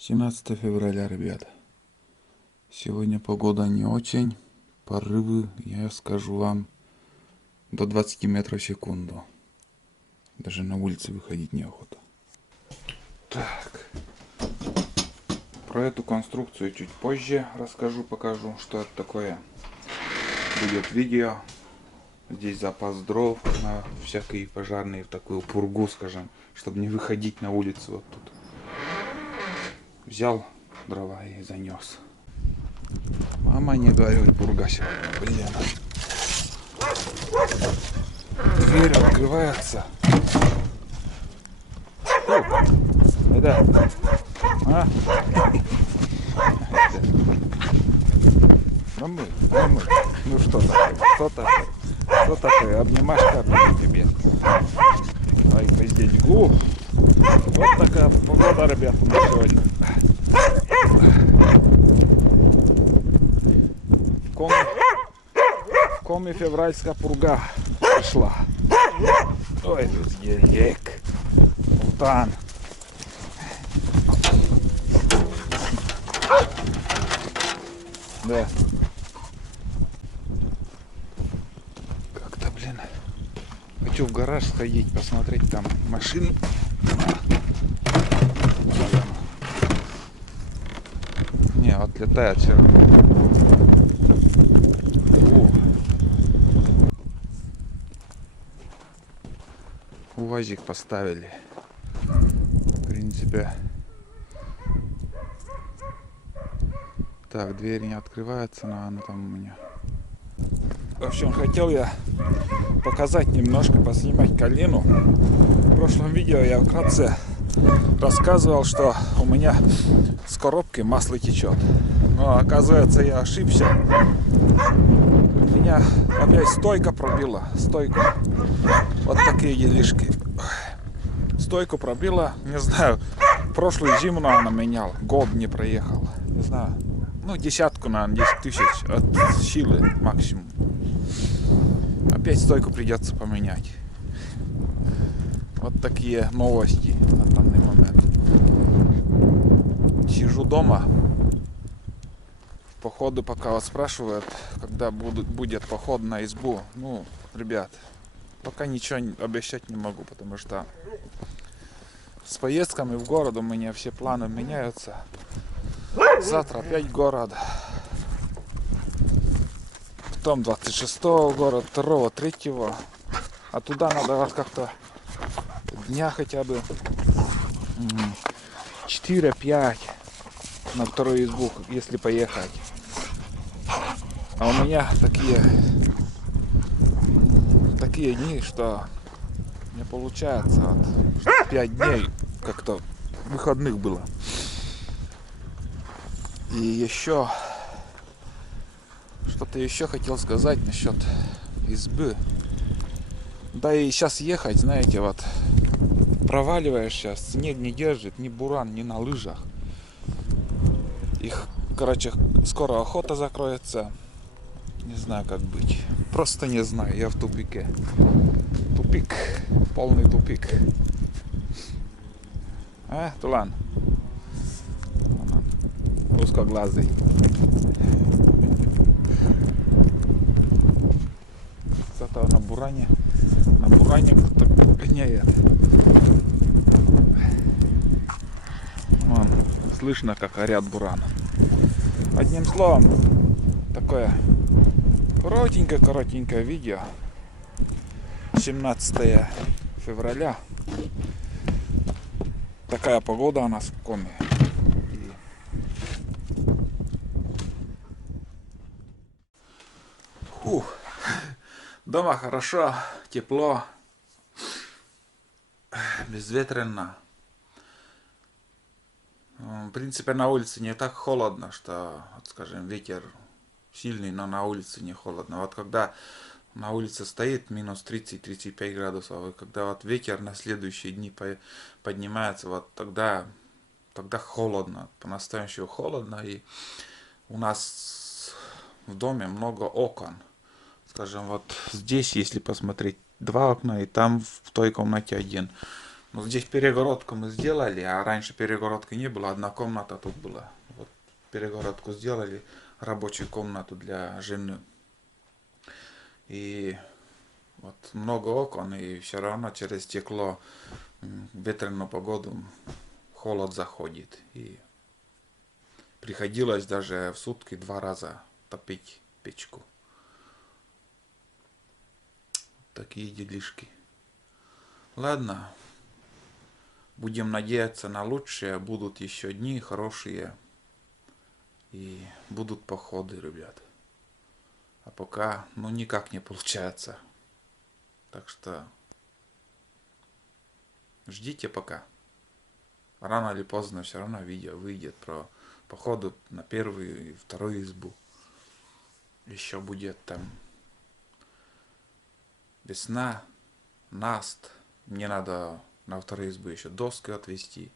17 февраля, ребята. Сегодня погода не очень. Порывы, я скажу вам, до 20 метров в секунду. Даже на улице выходить неохота. Так. Про эту конструкцию чуть позже расскажу, покажу, что это такое. Будет видео. Здесь запас дров на всякие пожарные, в такую пургу, скажем, чтобы не выходить на улицу вот тут. Взял дрова и занес. Мама, не говорю, пурга сегодня, блин. Дверь открывается. Да. А? Ну что такое? Что такое? Что такое? Обнимашка тебе. Ай, пиздец. Вот такая погода, ребята, у нас сегодня. В коме февральская пурга пришла. Ой, везде Ултан. Да. Как-то, блин. Хочу в гараж сходить, посмотреть там машину. Не, отлетает все. УАЗик поставили. В принципе. Так, дверь не открывается, но она там у меня. В общем, хотел я показать немножко, поснимать калину. В прошлом видео я вкратце рассказывал, что у меня с коробки масло течет. Но оказывается, я ошибся. Меня опять стойка пробила. Стойку. Вот такие делишки. Стойку пробила. Не знаю, прошлую зиму она менял. Год не проехал. Не знаю. Ну, десятку, наверное, 10 тысяч от силы максимум. Опять стойку придется поменять. Вот такие новости на данный момент. Сижу дома. Походу, пока вас спрашивают, когда будет поход на избу. Ну, ребят, пока ничего обещать не могу, потому что с поездками в город у меня все планы меняются. Завтра опять город. Потом 26-го город, 2-го, 3-го. А туда надо вот как-то дня хотя бы 4-5 на вторую избу, если поехать. А у меня такие дни, что не получается. Вот, 5 дней как-то выходных было. И еще что-то еще хотел сказать насчет избы. Да и сейчас ехать, знаете, вот проваливаешь сейчас, снег не держит, ни буран, ни на лыжах. Их, короче, скоро охота закроется. Не знаю, как быть. Просто не знаю, я в тупике. Тупик, полный тупик. Тулан? Узкоглазый. Зато на буране кто-то гоняет. Вон, слышно, как орят буран. Одним словом, такое коротенькое видео. 17 февраля. Такая погода у нас в коме. Дома хорошо, тепло, безветренно. В принципе, на улице не так холодно, что, вот, скажем, ветер сильный, но на улице не холодно. Вот когда на улице стоит минус 30-35 градусов, и когда вот ветер на следующие дни поднимается, вот тогда холодно, по-настоящему холодно. И у нас в доме много окон. Скажем, вот здесь, если посмотреть, 2 окна, и там в той комнате 1. Ну, здесь перегородку мы сделали, а раньше перегородки не было, одна комната тут была. Вот перегородку сделали, рабочую комнату для жены. И вот много окон, и все равно через стекло в ветреную погоду холод заходит. И приходилось даже в сутки 2 раза топить печку. Такие делишки. Ладно, будем надеяться на лучшее. Будут еще дни хорошие. И будут походы, ребят. А пока, ну, никак не получается. Так что ждите пока. Рано или поздно все равно видео выйдет про походу на первую и вторую избу. Еще будет там весна, наст. Мне надо на вторую избу еще доски отвезти.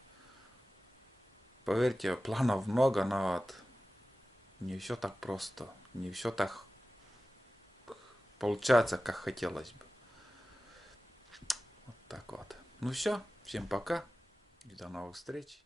Поверьте, планов много, но вот не все так просто. Не все так получается, как хотелось бы. Вот так вот. Ну все, всем пока и до новых встреч.